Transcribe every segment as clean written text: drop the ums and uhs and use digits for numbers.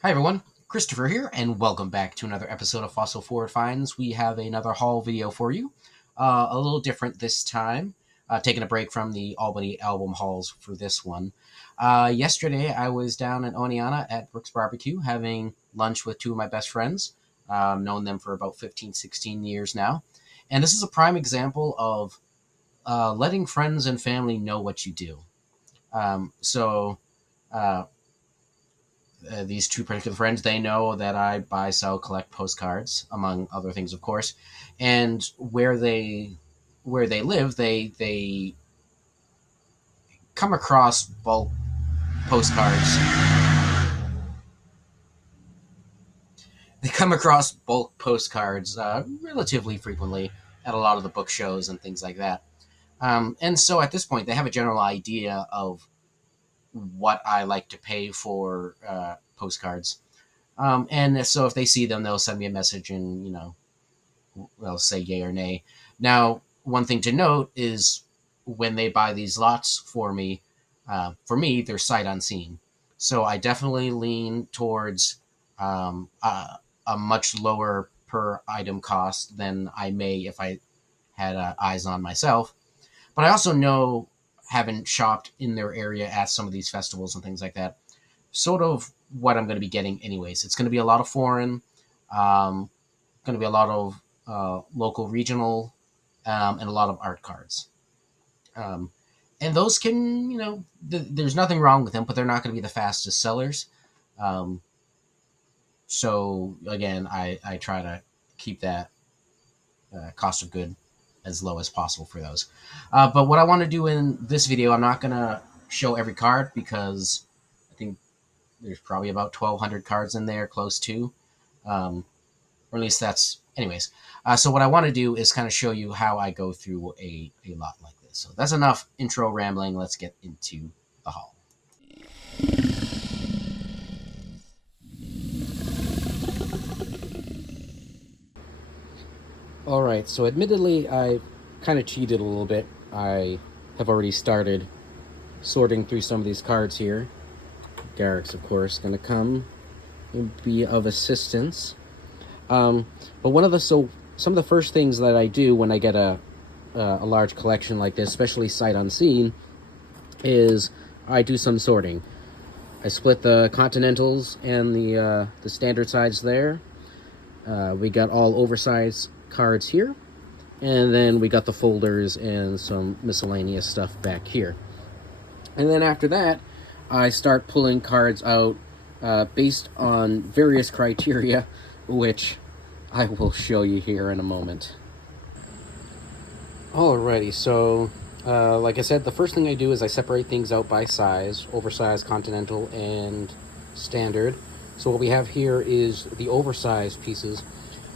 Hi everyone, Christopher here, and welcome back to another episode of Fossil Forward Finds. We have another haul video for you. A little different this time, taking a break from the Albany album hauls for this one. Yesterday, I was down in Oneonta at Brooks Barbecue having lunch with two of my best friends. Known them for about 15, 16 years now. And this is a prime example of letting friends and family know what you do. Um, so, uh, these two particular friends, they know that I buy, sell, collect postcards, among other things, of course. And where they live, they come across bulk postcards. They come across bulk postcards relatively frequently at a lot of the book shows and things like that. And so at this point, they have a general idea of what I like to pay for postcards. And so if they see them, they'll send me a message and, they'll say yay or nay. Now, one thing to note is when they buy these lots for me, they're sight unseen. So I definitely lean towards a much lower per item cost than I may if I had eyes on myself. But I also know, having shopped in their area at some of these festivals and things like that, sort of what I'm going to be getting anyways. It's going to be a lot of foreign, going to be a lot of local, regional, and a lot of art cards. Um, and those can, there's nothing wrong with them, but they're not going to be the fastest sellers. Um, so again, I try to keep that cost of good as low as possible for those. But what I want to do in this video, I'm not going to show every card because I think there's probably about 1,200 cards in there, close to. Or at least that's, anyways. So what I want to do is kind of show you how I go through a lot like this. So that's enough intro rambling. Let's get into the haul. All right, so admittedly, I kind of cheated a little bit. I have already started sorting through some of these cards here. Garak's, of course, going to come and be of assistance. But some of the first things that I do when I get a large collection like this, especially sight unseen, is I do some sorting. I split the Continentals and the standard sides there. We got all oversized cards here, and then we got the folders and some miscellaneous stuff back here. And then after that, I start pulling cards out based on various criteria, which I will show you here in a moment. Alrighty, so like I said, the first thing I do is I separate things out by size: oversized, continental, and standard. So what we have here is the oversized pieces.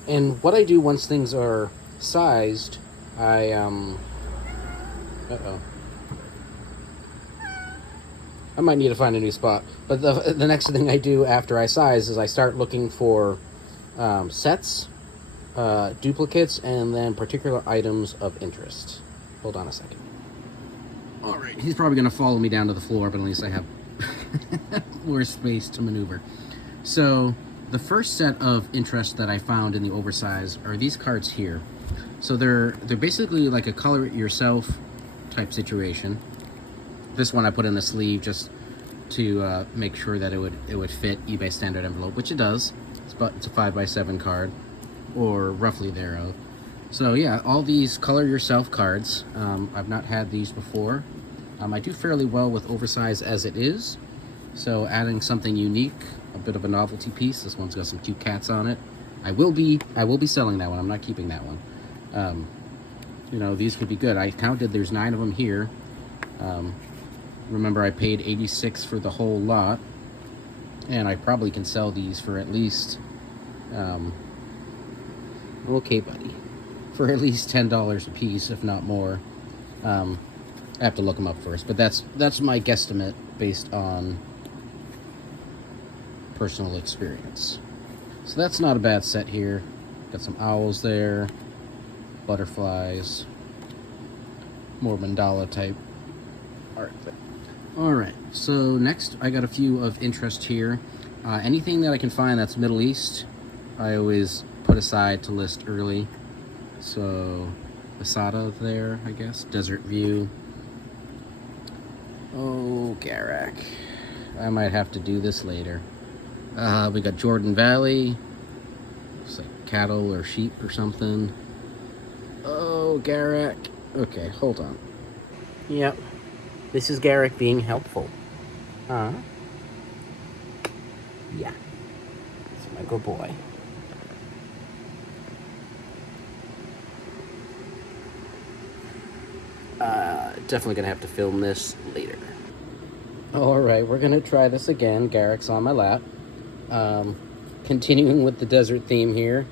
And what I do once things are sized, I might need to find a new spot. But the next thing I do after I size is I start looking for sets, duplicates, and then particular items of interest. Hold on a second. All right, he's probably going to follow me down to the floor, but at least I have more space to maneuver. So the first set of interest that I found in the oversized are these cards here. So they're basically like a color it yourself type situation. This one I put in the sleeve just to make sure that it would fit eBay standard envelope, which it does. It's a 5x7 card, or roughly thereof. So yeah, all these color yourself cards. I've not had these before. I do fairly well with oversized as it is. So adding something unique, a bit of a novelty piece. This one's got some cute cats on it. I will be selling that one. I'm not keeping that one. These could be good. I counted. There's 9 of them here. Remember, I paid $86 for the whole lot, and I probably can sell these for at least, okay, buddy, for at least $10 a piece, if not more. I have to look them up first, but that's my guesstimate based on personal experience. So that's not a bad set here. Got some owls there, butterflies, more mandala type art. All right, so next I got a few of interest here. Anything that I can find that's Middle East, I always put aside to list early. So, Asada there, I guess. Desert View. Oh, Garak. I might have to do this later. We got Jordan Valley. Looks like cattle or sheep or something. Oh, Garak. Okay, hold on. Yep. This is Garak being helpful. Yeah. That's my good boy. Definitely gonna have to film this later. Alright, we're gonna try this again. Garak's on my lap. Continuing with the desert theme here.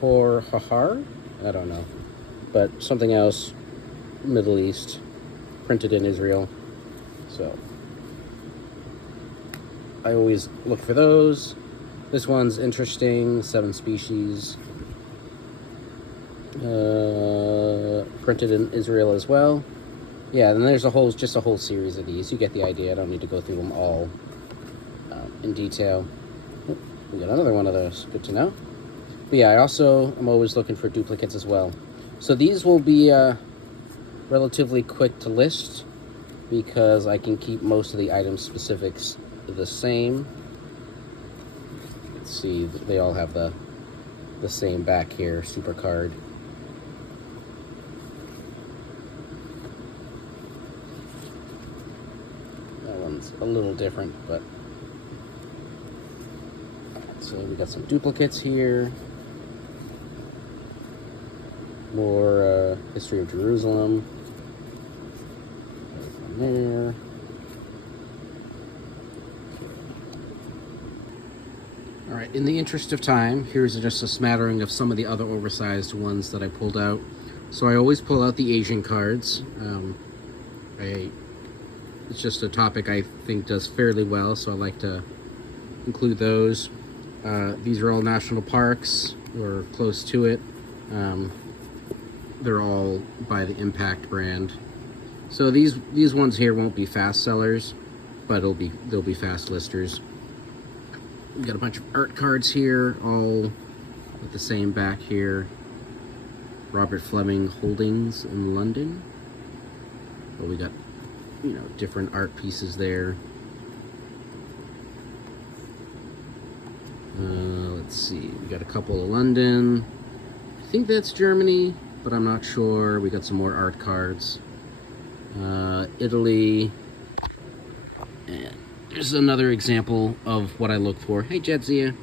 Hor Hahar? I don't know. But something else, Middle East, printed in Israel. So, I always look for those. This one's interesting, 7 species. Printed in Israel as well. Yeah, and there's just a whole series of these. You get the idea. I don't need to go through them all in detail. Oh, we got another one of those. Good to know. But yeah, I'm always looking for duplicates as well. So these will be relatively quick to list because I can keep most of the item specifics the same. Let's see, they all have the same back here, super card. That one's a little different, but so we got some duplicates here. More history of Jerusalem. From there. Alright, in the interest of time, here's just a smattering of some of the other oversized ones that I pulled out. So I always pull out the Asian cards. It's just a topic I think does fairly well, so I like to include those. These are all national parks, or close to it. They're all by the Impact brand. So these ones here won't be fast sellers, but they'll be fast listers. We got a bunch of art cards here, all with the same back here. Robert Fleming Holdings in London. But we got, different art pieces there. Let's see, we got a couple of London. I think that's Germany, but I'm not sure. We got some more art cards. Italy. And there's another example of what I look for. Hey, Jadzia.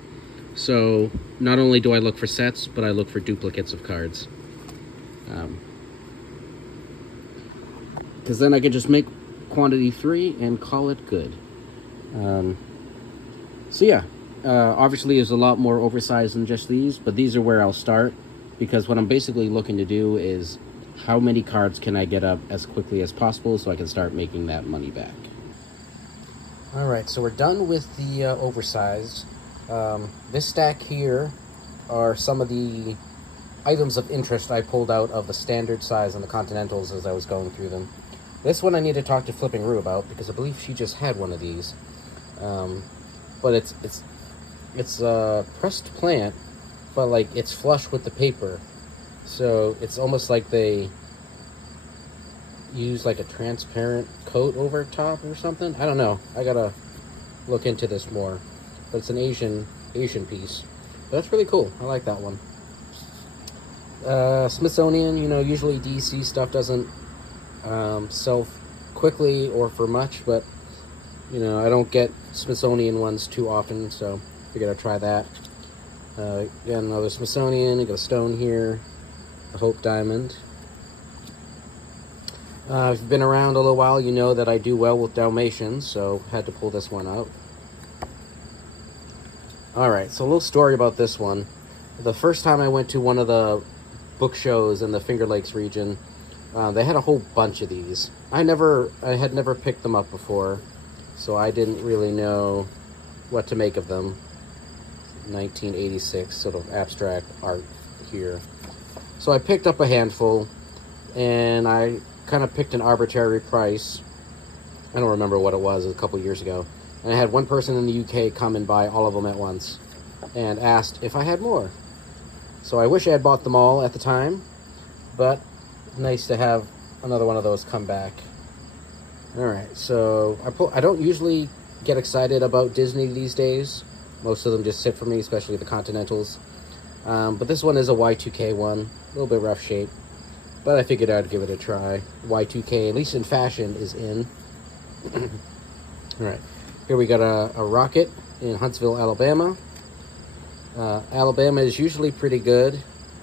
So, not only do I look for sets, but I look for duplicates of cards. Because then I can just make quantity 3 and call it good. So yeah, obviously there's a lot more oversized than just these, but these are where I'll start. Because what I'm basically looking to do is how many cards can I get up as quickly as possible so I can start making that money back. Alright, so we're done with the oversized. This stack here are some of the items of interest I pulled out of the standard size and the Continentals as I was going through them. This one I need to talk to Flipping Rue about because I believe she just had one of these. But it's a pressed plant, but like it's flush with the paper. So it's almost like they use like a transparent coat over top or something. I don't know. I gotta look into this more. But it's an Asian piece. But that's really cool. I like that one. Smithsonian, usually DC stuff doesn't sell quickly or for much, but I don't get Smithsonian ones too often, so figured I'd try that. Again, another Smithsonian. You got a stone here, a Hope Diamond. If you've been around a little while, you know that I do well with Dalmatians, so had to pull this one out. Alright, so a little story about this one. The first time I went to one of the book shows in the Finger Lakes region, they had a whole bunch of these. I had never picked them up before, so I didn't really know what to make of them. 1986 sort of abstract art here. So I picked up a handful, and I kind of picked an arbitrary price. I don't remember what it was, a couple years ago. And I had one person in the UK come and buy all of them at once and asked if I had more. So I wish I had bought them all at the time, but nice to have another one of those come back. Alright, so I don't usually get excited about Disney these days. Most of them just sit for me, especially the Continentals. But this one is a Y2K one, a little bit rough shape. But I figured I'd give it a try. Y2K, at least in fashion, is in. Alright, here we got a rocket in Huntsville, Alabama. Alabama is usually pretty good.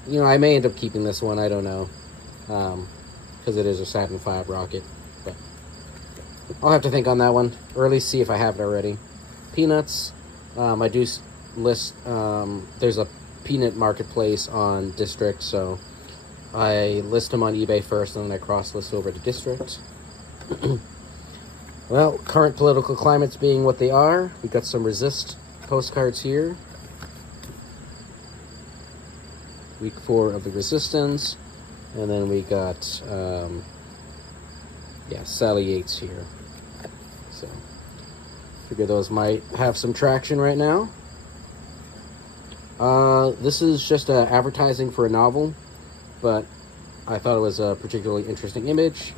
You know, I may end up keeping this one, I don't know. Because it is a Saturn V rocket. But I'll have to think on that one, or at least see if I have it already. Peanuts, I do list, there's a peanut marketplace on District, so I list them on eBay first, and then I cross-list over to District. Well, current political climates being what they are, we got some Resist postcards here. Week 4 of the Resistance, and then we got, Sally Yates here. So, figure those might have some traction right now. This is just advertising for a novel, but I thought it was a particularly interesting image,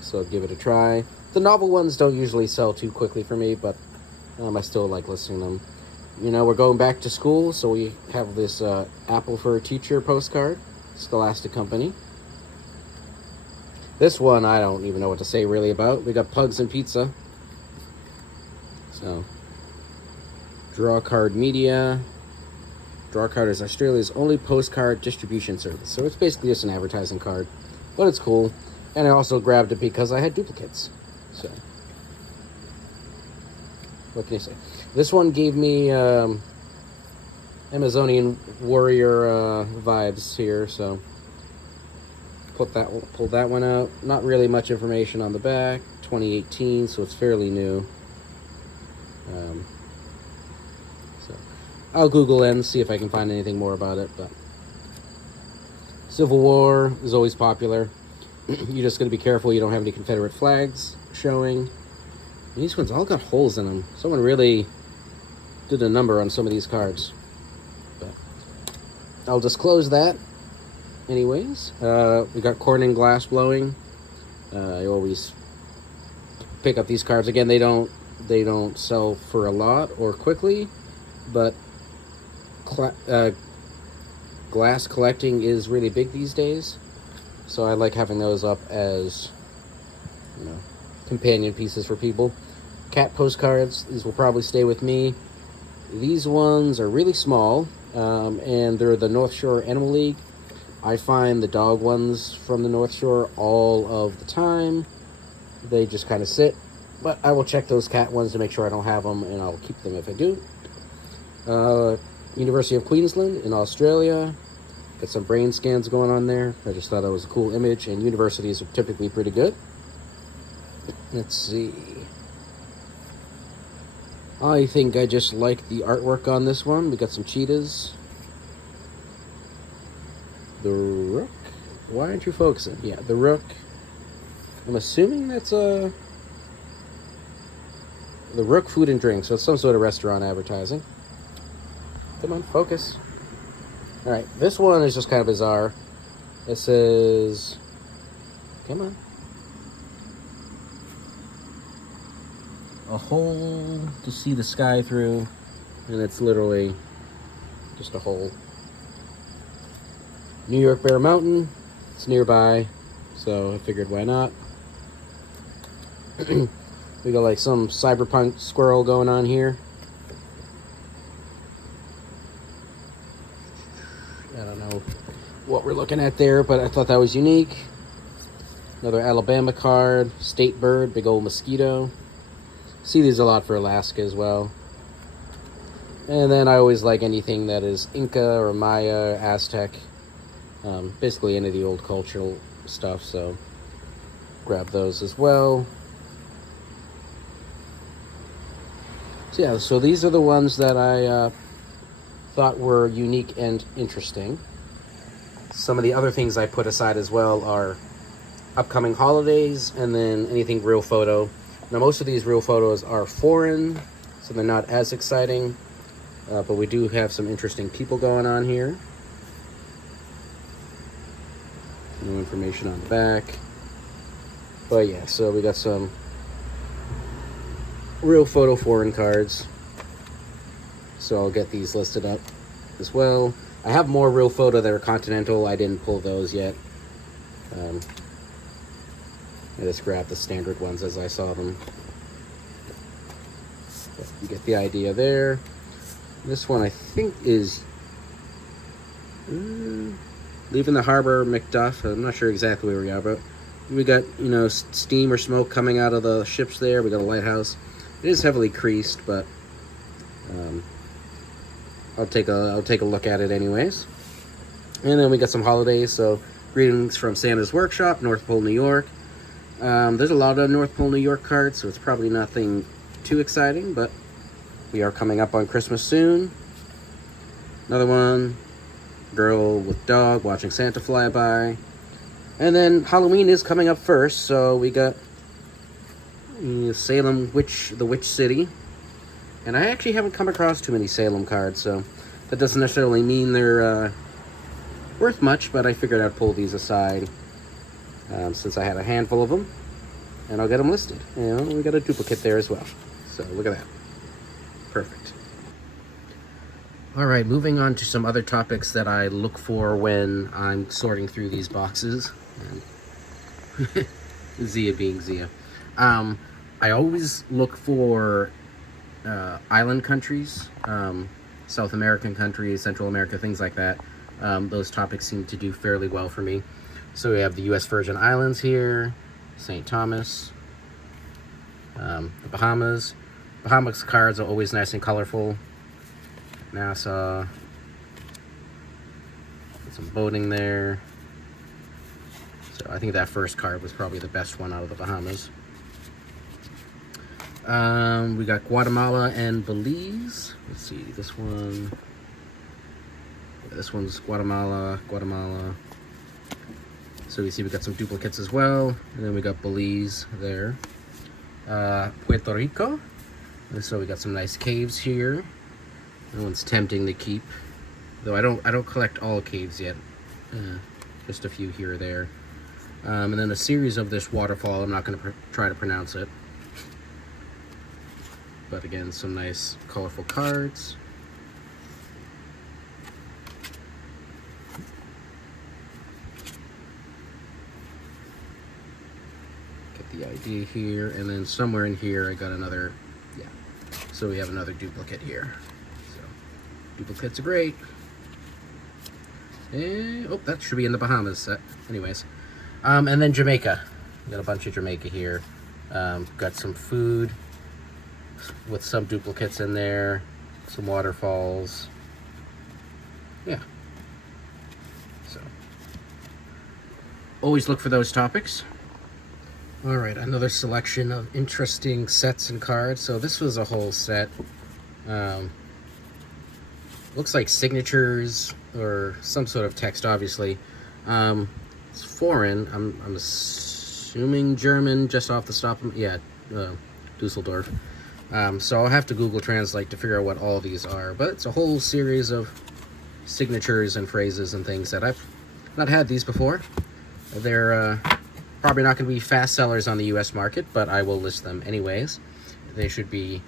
so I'll give it a try. The novel ones don't usually sell too quickly for me, but I still like listing them. You know, we're going back to school, so we have this Apple for a Teacher postcard, Scholastic Company. This one, I don't even know what to say really about. We got Pugs and Pizza. So, Drawcard Media. Drawcard is Australia's only postcard distribution service. So it's basically just an advertising card, but it's cool. And I also grabbed it because I had duplicates. So, what can you say? This one gave me Amazonian warrior vibes here, so pulled that one out. Not really much information on the back. 2018, so it's fairly new. So I'll Google it and see if I can find anything more about it. But Civil War is always popular. You're just going to be careful you don't have any Confederate flags showing. These ones all got holes in them. Someone really did a number on some of these cards. But I'll disclose that anyways. We got Corning glass blowing. I always pick up these cards. Again, they don't sell for a lot or quickly, but glass collecting is really big these days. So I like having those up as, you know, companion pieces for people. Cat postcards, these will probably stay with me. These ones are really small, and they're the North Shore Animal League. I find the dog ones from the North Shore all of the time. They just kind of sit, but I will check those cat ones to make sure I don't have them, and I'll keep them if I do. University of Queensland in Australia. Got some brain scans going on there. I just thought it was a cool image, and universities are typically pretty good. Let's see. I think I just like the artwork on this one. We got some cheetahs. The Rook? Why aren't you focusing? Yeah, the Rook. I'm assuming that's the Rook Food and Drink, so it's some sort of restaurant advertising. Come on, focus. Alright, this one is just kind of bizarre. It says, come on. A hole to see the sky through, and it's literally just a hole. New York Bear Mountain, it's nearby, so I figured why not. We got like some cyberpunk squirrel going on here. I don't know what we're looking at there, but I thought that was unique. Another Alabama card, state bird, big old mosquito. See these a lot for Alaska as well. And then I always like anything that is Inca or Maya, Aztec. Basically any of the old cultural stuff, so grab those as well. So yeah, so these are the ones that I thought were unique and interesting. Some of the other things I put aside as well are upcoming holidays, and then anything real photo. Now, most of these real photos are foreign, so they're not as exciting, but we do have some interesting people going on here. No information on the back. But yeah, so we got some real photo foreign cards. So I'll get these listed up as well. I have more real photo that are continental. I didn't pull those yet. I just grabbed the standard ones as I saw them. But you get the idea there. This one I think is leaving the harbor, Macduff. I'm not sure exactly where we are, but we got, you know, steam or smoke coming out of the ships there. We got a lighthouse. It is heavily creased, but I'll take a look at it anyways. And then we got some holidays. So greetings from Santa's Workshop, North Pole, New York. There's a lot of North Pole, New York cards, so it's probably nothing too exciting, but we are coming up on Christmas soon. Another one, girl with dog watching Santa fly by. And then Halloween is coming up first, so we got Salem the Witch City. And I actually haven't come across too many Salem cards, so that doesn't necessarily mean they're worth much, but I figured I'd pull these aside since I had a handful of them, and I'll get them listed. You know, we got a duplicate there as well, so look at that. Perfect. All right, moving on to some other topics that I look for when I'm sorting through these boxes. And Zia being Zia. I always look for island countries, South American countries, Central America, things like that. Those topics seem to do fairly well for me. So we have the U.S. Virgin Islands here, St. Thomas, the Bahamas. Bahamas cards are always nice and colorful. Nassau, some boating there. So I think that first card was probably the best one out of the Bahamas. We got Guatemala and Belize. Let's see, this one. This one's Guatemala. So we see we got some duplicates as well. And then we got Belize there. Puerto Rico. And so we got some nice caves here. That one's tempting to keep. Though I don't collect all caves yet. Just a few here or there. And then a series of this waterfall. I'm not going to try to pronounce it. But again, some nice colorful cards. Get the idea here, and then somewhere in here I got another, yeah. So we have another duplicate here. So duplicates are great. And, oh, that should be in the Bahamas set. Anyways, and then Jamaica. We got a bunch of Jamaica here. Got some food with some duplicates in there, some waterfalls. Yeah. So always look for those topics. All right, another selection of interesting sets and cards. So this was a whole set. Looks like signatures or some sort of text, obviously. It's foreign. I'm assuming German, just off the top of, yeah, Dusseldorf. So I'll have to Google Translate to figure out what all these are. But it's a whole series of signatures and phrases and things that I've not had these before. They're probably not going to be fast sellers on the US market, but I will list them anyways. They should be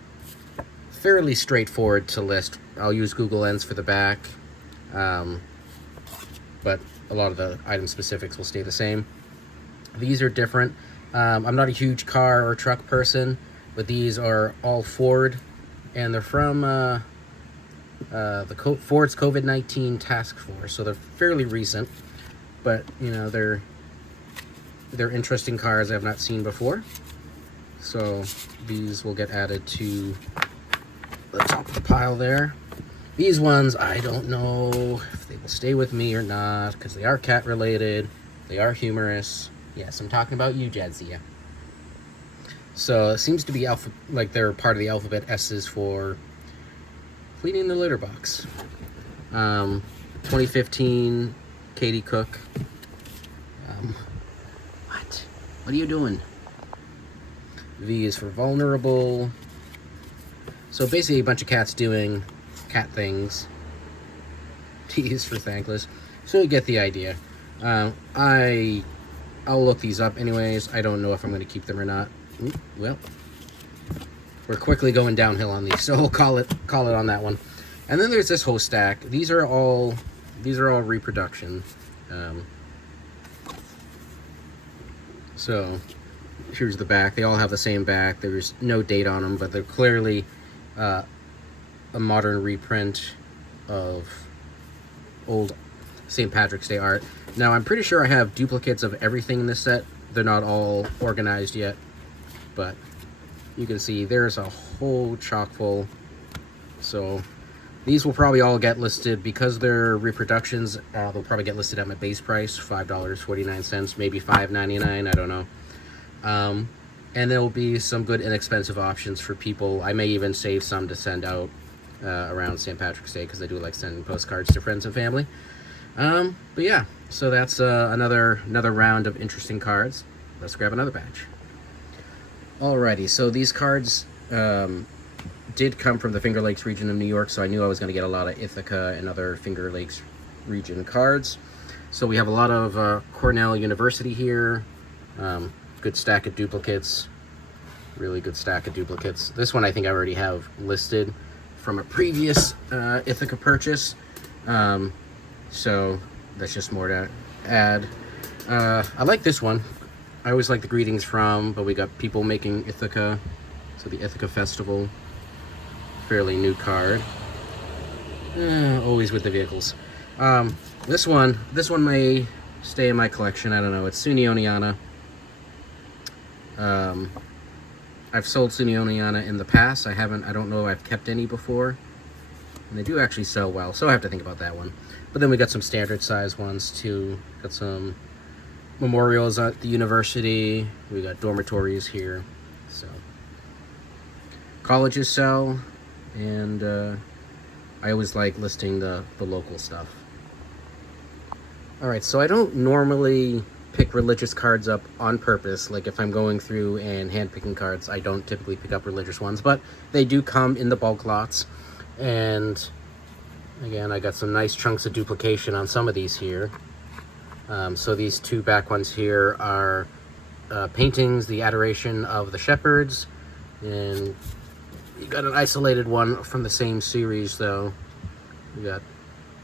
fairly straightforward to list. I'll use Google Lens for the back, but a lot of the item specifics will stay the same. These are different. I'm not a huge car or truck person, but these are all Ford, and they're from Ford's COVID-19 task force, so they're fairly recent, but you know, they're interesting cars I've not seen before. So these will get added to the top of the pile there. These ones, I don't know if they will stay with me or not, because they are cat related, they are humorous. Yes, I'm talking about you, Jadzia. So it seems to be like they're part of the alphabet. S is for cleaning the litter box. 2015 Katie Cook. What are you doing? V is for vulnerable. So basically a bunch of cats doing cat things. T is for thankless. So you get the idea. I'll look these up anyways. I don't know if I'm going to keep them or not. Ooh, well, we're quickly going downhill on these, so we'll call it on that one. And then there's this whole stack. These are all reproduction. So here's the back. They all have the same back. There's no date on them, but they're clearly a modern reprint of old St. Patrick's Day art. Now, I'm pretty sure I have duplicates of everything in this set. They're not all organized yet, but you can see there's a whole chock full. So these will probably all get listed because they're reproductions. They'll probably get listed at my base price, $5.49, maybe $5.99. I don't know. And there will be some good inexpensive options for people. I may even save some to send out around St. Patrick's Day because I do like sending postcards to friends and family. But yeah, so that's another round of interesting cards. Let's grab another batch. Alrighty, so these cards did come from the Finger Lakes region of New York, so I knew I was going to get a lot of Ithaca and other Finger Lakes region cards. So we have a lot of Cornell University here. Good stack of duplicates. Really good stack of duplicates. This one I think I already have listed from a previous Ithaca purchase. So that's just more to add. I like this one. I always like the greetings from, but we got people making Ithaca. So the Ithaca Festival. Fairly new card. Always with the vehicles. This one may stay in my collection. I don't know. It's Sunioniana. I've sold Sunioniana in the past. I don't know if I've kept any before. And they do actually sell well, so I have to think about that one. But then we got some standard size ones too. Got some memorials at the university. We got dormitories here. So colleges sell, and I always like listing the local stuff. Alright, so I don't normally pick religious cards up on purpose. Like if I'm going through and hand-picking cards, I don't typically pick up religious ones, but they do come in the bulk lots. And again, I got some nice chunks of duplication on some of these here. So these two back ones here are paintings, the Adoration of the Shepherds, and you got an isolated one from the same series though. We got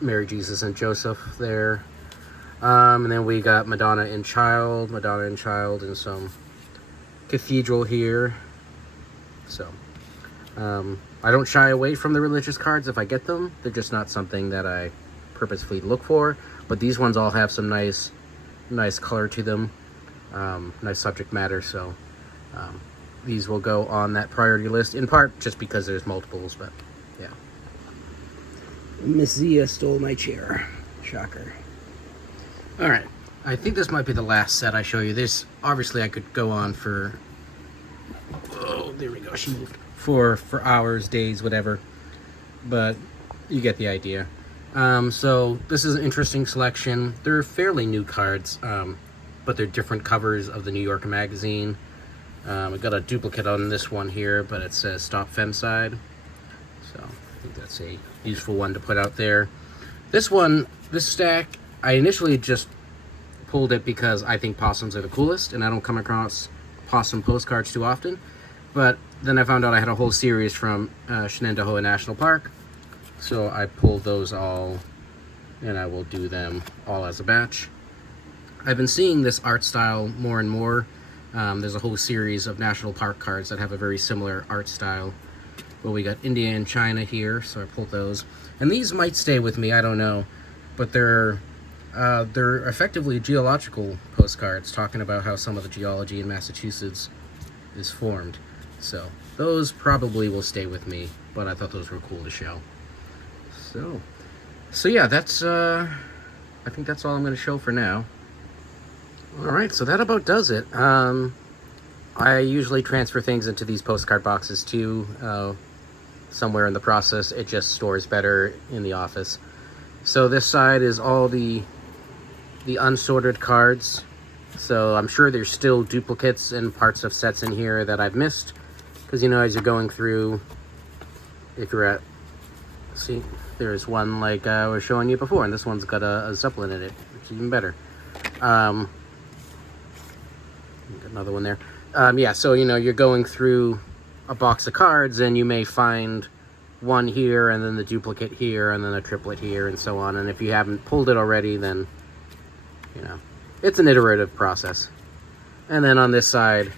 Mary, Jesus, and Joseph there. And then we got Madonna and Child, and some cathedral here. So I don't shy away from the religious cards if I get them. They're just not something that I purposefully look for. But these ones all have some nice color to them, nice subject matter. So these will go on that priority list, in part just because there's multiples. But yeah. Miss Zia stole my chair. Shocker. All right. I think this might be the last set I show you. This, obviously, I could go on for... Oh, there we go. She moved. For hours, days, whatever. But you get the idea. So this is an interesting selection. They're fairly new cards, but they're different covers of the New Yorker magazine. I've got a duplicate on this one here, but it says Stop Femicide. So I think that's a useful one to put out there. This stack, I initially just pulled it because I think possums are the coolest, and I don't come across possum postcards too often. But then I found out I had a whole series from Shenandoah National Park, so I pulled those all, and I will do them all as a batch. I've been seeing this art style more and more. There's a whole series of national park cards that have a very similar art style. Well, we got India and China here, so I pulled those. And these might stay with me, I don't know. But they're effectively geological postcards talking about how some of the geology in Massachusetts is formed. So those probably will stay with me, but I thought those were cool to show. So yeah, that's I think that's all I'm going to show for now. Alright, so that about does it. I usually transfer things into these postcard boxes too. Somewhere in the process, it just stores better in the office. So this side is all the unsorted cards. So I'm sure there's still duplicates and parts of sets in here that I've missed. Because, you know, as you're going through, if you're at, see, there's one like I was showing you before, and this one's got a Zeppelin in it, which is even better. Got another one there. Yeah, so, you know, you're going through a box of cards, and you may find one here, and then the duplicate here, and then a triplet here, and so on. And if you haven't pulled it already, then, you know, it's an iterative process. And then on this side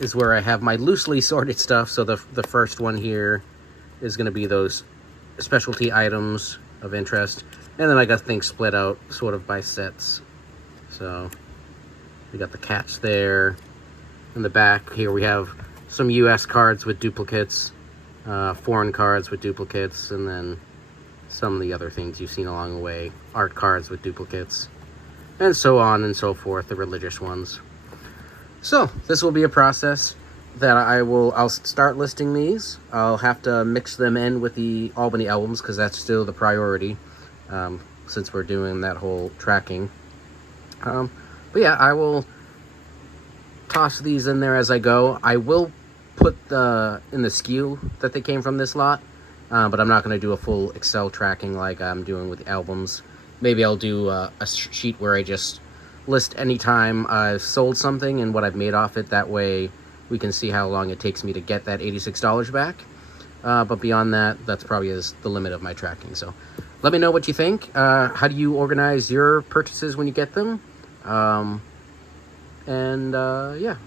is where I have my loosely sorted stuff. So the first one here is going to be those specialty items of interest. And then I got things split out sort of by sets. So we got the cats there. In the back here we have some US cards with duplicates, foreign cards with duplicates, and then some of the other things you've seen along the way. Art cards with duplicates, and so on and so forth, the religious ones. So this will be a process that I'll start listing these. I'll have to mix them in with the Albany albums because that's still the priority, since we're doing that whole tracking. But yeah, I will toss these in there as I go. I will put in the SKU that they came from this lot, but I'm not going to do a full Excel tracking like I'm doing with the albums. Maybe I'll do a sheet where I just list any time I've sold something and what I've made off it. That way we can see how long it takes me to get that $86 back. But beyond that, that's probably the limit of my tracking. So let me know what you think. How do you organize your purchases when you get them? Yeah,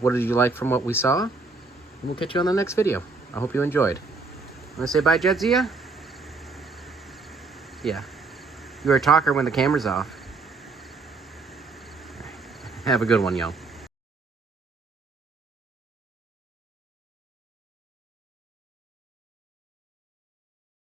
what did you like from what we saw? And we'll catch you on the next video. I hope you enjoyed. Want to say bye, Jadzia? Yeah. You're a talker when the camera's off. Have a good one, y'all.